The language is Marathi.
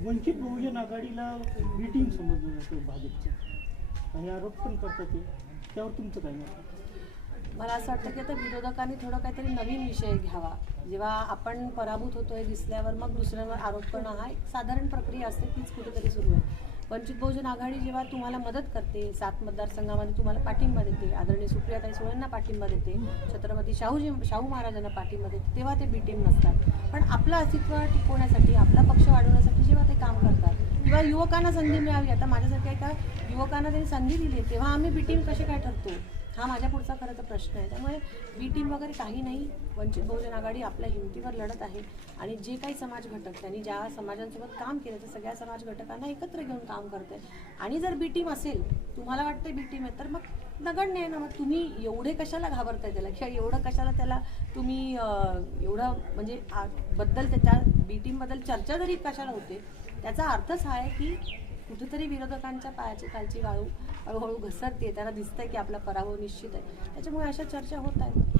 आघाडीला बी टीम समजलं जातं भाजपचं. काही आरोप पण करतात ते. त्यावर तुमचं काय मत मला असं वाटतं की आता विरोधकांनी थोडं काहीतरी नवीन विषय घ्यावा. जेव्हा आपण पराभूत होतोय दिसल्यावर मग दुसऱ्यांवर आरोप करणं हा एक साधारण प्रक्रिया असते तीच कुठेतरी सुरू आहे. वंचित बहुजन आघाडी जेव्हा तुम्हाला मदत करते सात मतदारसंघामध्ये तुम्हाला पाठिंबा देते आदरणीय सुप्रियाताई सुळेंना पाठिंबा देते छत्रपती शाहूजी शाहू महाराजांना पाठिंबा देते तेव्हा ते बी टीम नसतात. पण आपलं अस्तित्व टिकवण्यासाठी आपला पक्ष वाढवण्यासाठी जेव्हा आता युवकांना संधी मिळावी. आता माझ्यासारख्या एका युवकांना त्यांनी संधी दिली तेव्हा आम्ही बी टीम कसे काय ठरतो? हा माझ्या पुढचा खरं तर प्रश्न आहे. त्यामुळे बी टीम वगैरे काही नाही. वंचित बहुजन आघाडी आपल्या हिमतीवर लढत आहे. आणि जे काही समाज घटक त्यांनी ज्या समाजांसोबत काम केलं त्या सगळ्या समाज घटकांना एकत्र घेऊन काम करते आणि जर बी टीम असेल तुम्हाला वाटतं बी टीम आहे तर मग नगण्य आहे ना मग तुम्ही एवढे कशाला घाबरताय त्याला? किंवा एवढं कशाला त्याला तुम्ही एवढं म्हणजे बद्दल त्याच्या बी टीमबद्दल चर्चा जरी कशाला होते त्याचा अर्थच हा आहे की कुठेतरी विरोधकांच्या पायाची खालची वाळू हळूहळू घसरते त्यांना दिसतंय की आपला पराभव निश्चित आहे. त्याच्यामुळे अशा चर्चा होत आहेत.